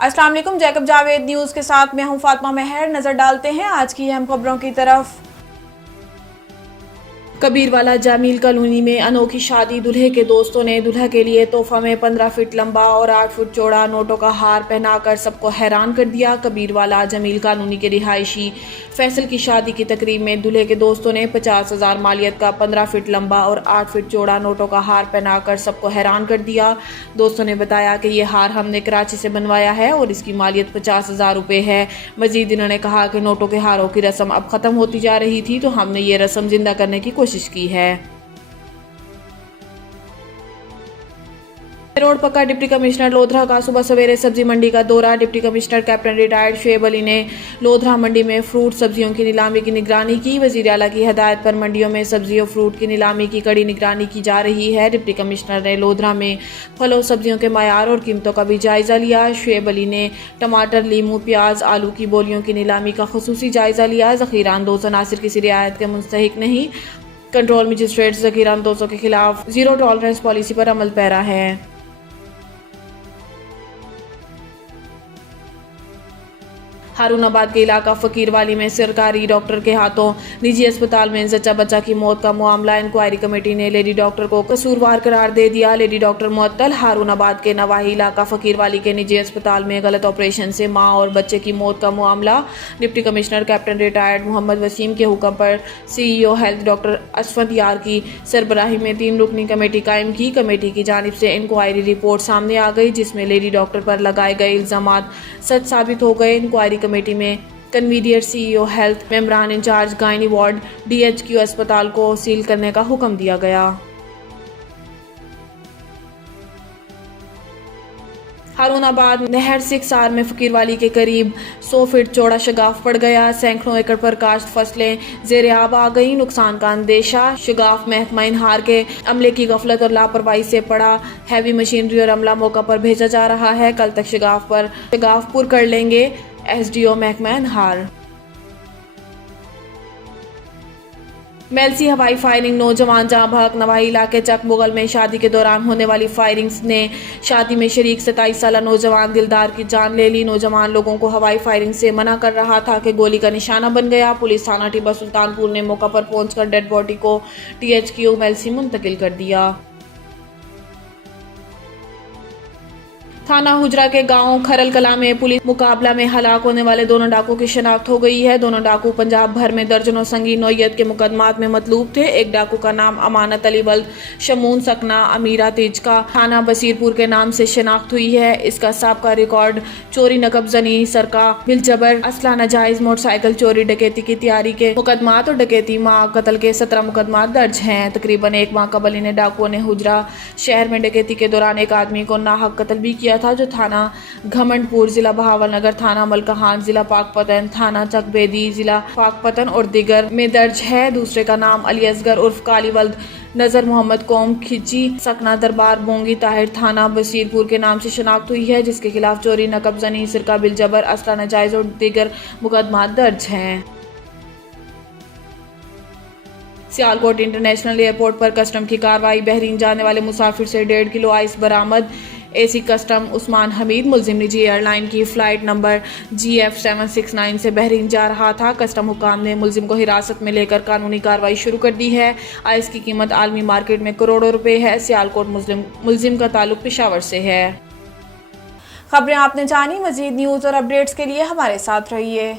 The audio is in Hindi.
अस्सलाम वालेकुम। जैकब जावेद न्यूज़ के साथ मैं हूं फातिमा मेहर। नज़र डालते हैं आज की अहम खबरों की तरफ। कबीरवाला जामील कॉलोनी में अनोखी शादी। दूल्हे के दोस्तों ने दूल्हा के लिए तोहफा में 15 फीट लंबा और 8 फुट चौड़ा नोटों का हार पहनाकर सबको हैरान कर दिया। कबीरवाला जामील कॉलोनी के रिहायशी फैसल की शादी की तकरीब में दूल्हे के दोस्तों ने 50,000 मालियत का 15 फीट लंबा और 8 फीट चौड़ा नोटों का हार पहनाकर सबको हैरान कर दिया। दोस्तों ने बताया कि ये हार हमने कराची से बनवाया है और इसकी मालियत 50,000 रुपये है। मजीद इन्होंने कहा कि नोटों के हारों की रस्म अब ख़त्म होती जा रही थी, तो हमने ये रस्म जिंदा करने की कोशिश की है। रोड पक्का डिप्टी कमिश्नर लोधरा का सुबह सवेरे सब्जी मंडी का दौरा। Deputy commissioner captain retired Shoaib Ali ने लोधरा मंडी में फ्रूट सब्जियों की नीलामी की निगरानी की। वजीर आला की हदायत पर मंडियों में सब्जी और फ्रूट की नीलामी की कड़ी निगरानी की जा रही है। डिप्टी कमिश्नर ने लोधरा में फलों सब्जियों के मयार और कीमतों का भी जायजा लिया। शुएब अली ने टमाटर, लीमू, प्याज, आलू की बोलियों की नीलामी का खुसूसी जायजा लिया। ज़ख़ीरा अंदोज़ अनासिर किसी रियायत के मुस्तहिक नहीं। कंट्रोल मजिस्ट्रेट ज़ख़ीरा अंदोज़ों के खिलाफ जीरो टॉलरेंस पॉलिसी पर अमल पैरा है। हारूनाबाद के इलाका फकीरवाली में सरकारी डॉक्टर के हाथों निजी अस्पताल में जच्चा बच्चा की मौत का मामला। इंक्वायरी कमेटी ने लेडी डॉक्टर को कसूरवार करार दे दिया। लेडी डॉक्टर मुअत्तल। हारूनाबाद के नवाही इलाका फकीरवाली के निजी अस्पताल में गलत ऑपरेशन से मां और बच्चे की मौत का मामला। Deputy commissioner captain retired Mohammad Waseem के हुक्म पर CEO हेल्थ डॉक्टर अशफत यार की सरबराही में 3 रुकनी कमेटी कायम की। कमेटी की जानिब से इंक्वायरी रिपोर्ट सामने आ गई, जिसमें लेडी डॉक्टर पर लगाए गए इल्जामात सच साबित हो गए। इंक्वायरी कमेटी में कन्वीनियर CEO हेल्थ, मेंबरान इंचार्ज गायनी वार्ड, DHQ अस्पताल को सील करने का हुक्म दिया गया। हारूनाबाद नहर सिकसार में फकीरवाली के करीब 100 फीट चौड़ा शगाफ पड़ गया। सैकड़ों एकड़ पर काश्त फसलें ज़ेर-ए-आब आ गईं। नुकसान का अंदेशा। शगाफ महकमा इनहार के अमले की गफलत और लापरवाही से पड़ा। हैवी मशीनरी और अमला मौका पर भेजा जा रहा है। कल तक शगाफ पुर कर लेंगे SDO महकमा इनहार। मेलसी हवाई फायरिंग, नौजवान जाँ बहक। नवाही इलाके चक मुगल में शादी के दौरान होने वाली फायरिंग्स ने शादी में शरीक 27 साला नौजवान दिलदार की जान ले ली। नौजवान लोगों को हवाई फायरिंग से मना कर रहा था कि गोली का निशाना बन गया। पुलिस थाना टिब्बा सुल्तानपुर ने मौका पर पहुंचकर डेड बॉडी को THQ मेलसी मुंतकिल कर दिया। थाना हुजरा के गांव खरल कला में पुलिस मुकाबला में हलाक होने वाले दोनों डाकू की शनाख्त हो गई है। दोनों डाकू पंजाब भर में दर्जनों संगीन नौयत के मुकदमात में मतलूब थे। एक डाकू का नाम अमानत अली वल्द शमून सकना अमीरा तेज का थाना बसीरपुर के नाम से शनाख्त हुई है। इसका साबका रिकॉर्ड चोरी, नकब जनी, सरका, बिलजबर, असला नाजायज, मोटरसाइकिल चोरी, डकैती की तैयारी के मुकदमात और डकैती माँ कत्ल के 17 मुकदमात दर्ज हैं। तकरीबन 1 माह कबल इन्हें डाकुओं ने हुजरा शहर में डकैती के दौरान एक आदमी को नाहक कत्ल भी किया था, जो थाना घमंडपुर, जिला बहावलनगर, थाना मलकाहान, जिला पाकपतन, थाना चकबेदी, जिला पाकपतन और दिगर में दर्ज है। दूसरे का नाम अली असगर उर्फ काली वल्द नजर मोहम्मद कौम खिची सकना दरबार बोंगी ताहिर थाना बसीरपुर के नाम से शनाख्त हुई है, जिसके खिलाफ चोरी, नकब जनी, सिरका, बिलजबर, असला नाजायज और दिगर मुकदमात दर्ज हैं। सियालकोट इंटरनेशनल एयरपोर्ट पर कस्टम की कार्रवाई। बहरीन जाने वाले मुसाफिर से 1.5 किलो आइस बरामद। AC कस्टम उस्मान हमीद मुल्जिम निजी एयरलाइन की फ़्लाइट नंबर GF769 से बहरीन जा रहा था। कस्टम हुकाम ने मुल्जिम को हिरासत में लेकर कानूनी कार्रवाई शुरू कर दी है। आइस की कीमत आलमी मार्केट में करोड़ों रुपए है। सियालकोट मुल्जिम का ताल्लुक पेशावर से है। खबरें आपने जानी। मजीद न्यूज़ और अपडेट्स के लिए हमारे साथ रहिए।